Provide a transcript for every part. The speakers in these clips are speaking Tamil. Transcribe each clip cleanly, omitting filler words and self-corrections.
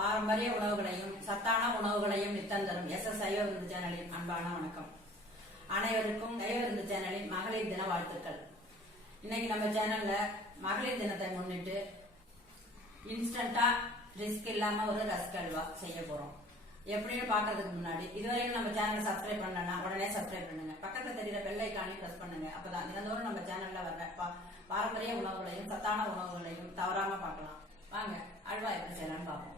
பாரம்பரிய உணவுகளையும் சத்தான உணவுகளையும் நித்தந்தரும் சைவ விருந்து சேனலின் அன்பான வணக்கம். அனைவருக்கும் சைவ விருந்து சேனலின் மகளிர் தின வாழ்த்துக்கள். இன்னைக்கு நம்ம சேனல்ல மகளிர் தினத்தை முன்னிட்டு இன்ஸ்டன்டா ரிஸ்க் இல்லாம ஒரு ரஸ்க் அல்வா செய்ய போறோம். எப்படின்னு பாக்கிறதுக்கு முன்னாடி இதுவரையும் நம்ம சேனலை சப்ஸ்கிரைப் பண்ணலன்னா உடனே சப்ஸ்கிரைப் பண்ணுங்க. பக்கத்துல தெரியுற பெல் ஐகானையும் பிரஸ் பண்ணுங்க. அப்பதான் தினந்தோறும் நம்ம சேனல்ல வர்ற பாரம்பரிய உணவுகளையும் சத்தான உணவுகளையும் தவறாம பார்க்கலாம். வாங்க அல்வா எப்படி செய்யலாம்னு பார்ப்போம்.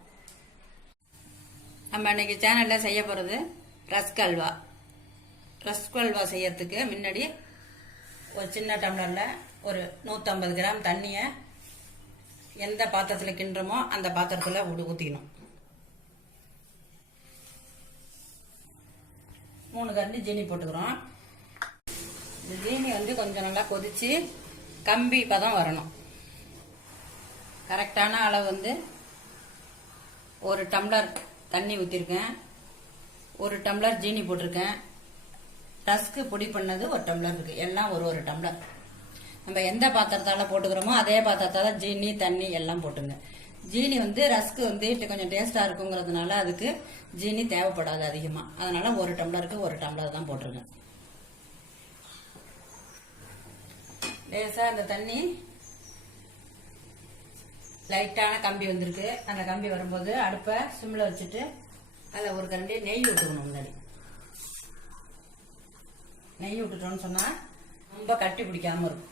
நம்ம இன்னைக்கு சேனல்ல செய்ய போறது ரஸ்க் அல்வா. ரஸ்க் அல்வா செய்யறதுக்கு முன்னாடி ஒரு சின்ன டம்ளர்ல ஒரு 150 கிராம் தண்ணிய எந்த பாத்திரத்துல கிண்டுறோமோ அந்த பாத்திரத்துல ஊத்திக்கணும். 3 கரண்டி ஜீனி போட்டுக்கிறோம். இந்த ஜீனி கொஞ்சம் நல்லா கொதிச்சு கம்பி பதம் வரணும். கரெக்டான அளவு ஒரு டம்ளர் தண்ணி ஊற்றிருக்கேன், ஒரு டம்ளர் ஜீனி போட்டிருக்கேன், ரஸ்க்கு பொடி பண்ணது ஒரு டம்ளர் இருக்கு. எல்லாம் ஒரு டம்ளர். நம்ம எந்த பாத்திரத்தால போட்டுக்கிறோமோ அதே பாத்திரத்தால ஜீனி தண்ணி எல்லாம் போட்டுங்க. ஜீனி ரஸ்க்கு கொஞ்சம் டேஸ்டா இருக்குங்கிறதுனால அதுக்கு ஜீனி தேவைப்படாது அதிகமா. அதனால ஒரு டம்ளருக்கு ஒரு டம்ளர் தான் போட்டுருங்க. லேசா இந்த தண்ணி லைட்டான கம்பி வந்திருக்கு. அந்த கம்பி வரும்போது அடுப்பை சிம்ல வச்சுட்டு அதில் ஒரு கரண்டி நெய் விட்டுக்கணும். முன்னாடி நெய் விட்டுட்டோம்னு சொன்னா ரொம்ப கட்டி பிடிக்காம இருக்கும்.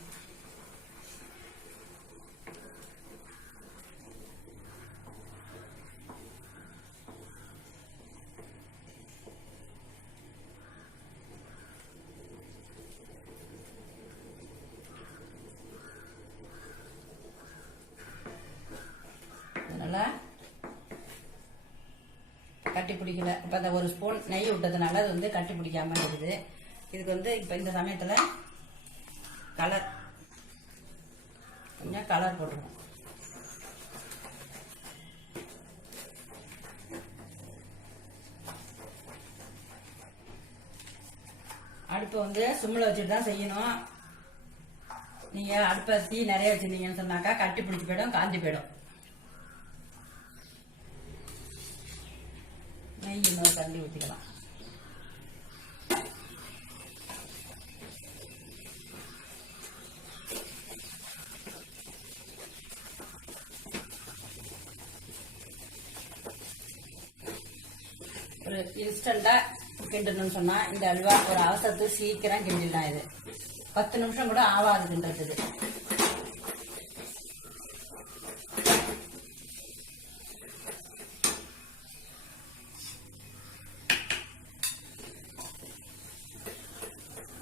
கட்டி பிடிக்கல. இப்ப அந்த ஒரு ஸ்பூன் நெய் விட்டதுனால அது கட்டி பிடிக்காம இருக்குது. இதுக்கு இப்ப இந்த சமயத்துல கொஞ்சம் கலர் போட்டுருவோம். அடுப்பு சிம்ல வச்சுட்டு தான் செய்யணும். நீங்க அடுப்பை தீ நிறைய வச்சிருந்தீங்கன்னு சொன்னாக்கா கட்டி பிடிச்சி போயிடும், காஞ்சி போயிடும். நெய் இன்னொரு தண்ணி ஊற்றிக்கலாம். ஒரு இன்ஸ்டண்டா கிண்டணும்னு சொன்னா இந்த அல்வா ஒரு அவசரத்துக்கு சீக்கிரம் கிண்டிடலாம். இது 10 நிமிஷம் கூட ஆவாது கிண்டுறது.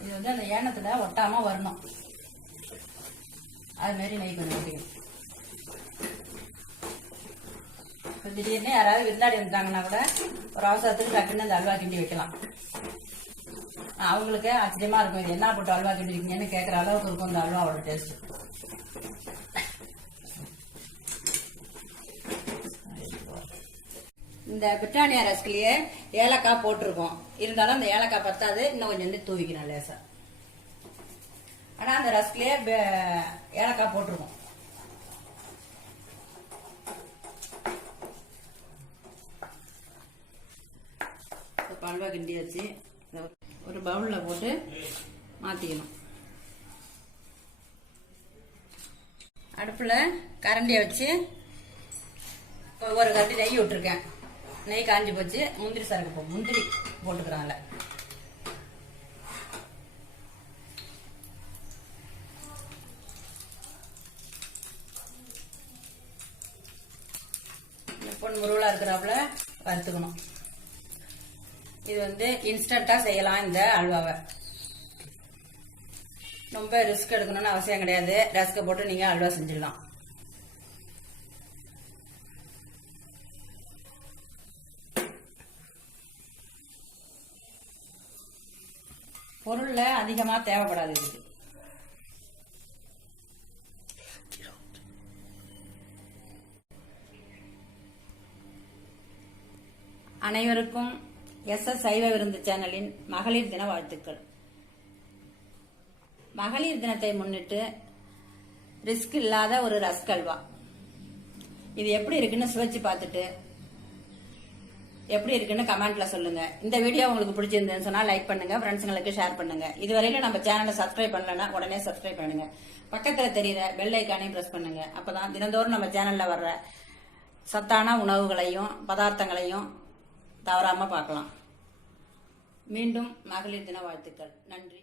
இது அந்த ஏனத்துல ஒட்டாம வரணும். அது மாதிரி நெய் கொஞ்சம் ஊற்றிக்கணும். இப்போ திடீர்னு யாராவது விருந்தாடி இருந்தாங்கன்னா கூட ஒரு அவசரத்துக்கு டக்குன்னு அந்த அல்வா கிண்டி வைக்கலாம். அவங்களுக்கு ஆச்சரியமா இருக்கும், இது என்ன போட்டு அல்வா கிண்டி இருக்கீங்கன்னு கேட்கற அளவுக்கு இருக்கும் இந்த அல்வாவோட டேஸ்ட். இந்த பிரிட்டானியா ரஸ்க்லயே ஏலக்காய் போட்டிருக்கோம். இருந்தாலும் அந்த ஏலக்காய் பத்தாது, இன்னும் கொஞ்சம் தூவிக்கணும் லேசா. ஆனா அந்த ரஸ்க்லயே ஏலக்காய் போட்டிருக்கோம். அல்வா கிண்டி வச்சு ஒரு பவுல்ல போட்டு மாத்திக்கணும். அடுப்புல கரண்டிய வச்சு ஒரு கரண்டி நெய் விட்டுருக்கேன். நெய் காஞ்சி போச்சு. முந்திரி சரக்கு முந்திரி போட்டுக்கிறாங்கல்ல, பொன் முருவலா இருக்கிறாப்புல வறுத்துக்கணும். இது இன்ஸ்டன்டா செய்யலாம். இந்த அல்வாவை ரொம்ப ரிஸ்க் எடுக்கணும்னு அவசியம் கிடையாது. ரஸ்க போட்டு நீங்க அல்வா செஞ்சிடலாம். பொருள்ல அதிகமா தேவைப்படாது இதுக்கு. அனைவருக்கும் சைவ விருந்து சேனலின் மகளிர் தின வாழ்த்துக்கள். மகளிர் தினத்தை முன்னிட்டு ரிஸ்க் இல்லாத ஒரு ரஸ்க் அல்வா. இது எப்படி இருக்குன்னு சுவைச்சு பார்த்துட்டு எப்படி இருக்குன்னு கமெண்ட்ல சொல்லுங்க. இந்த வீடியோ உங்களுக்கு பிடிச்சிருந்ததுன்னு சொன்னா லைக் பண்ணுங்க, ஃப்ரெண்ட்ஸுங்களுக்கு ஷேர் பண்ணுங்க. இதுவரையில நம்ம சேனலை சப்ஸ்கிரைப் பண்ணலன்னா உடனே சப்ஸ்கிரைப் பண்ணுங்க. பக்கத்துல தெரியுற பெல் ஐக்கானையும் பிரஸ் பண்ணுங்க. அப்பதான் தினந்தோறும் நம்ம சேனல்ல வர்ற சத்தான உணவுகளையும் பதார்த்தங்களையும் தவறாம பார்க்கலாம். மீண்டும் மகளிர் தின வாழ்த்துக்கள். நன்றி.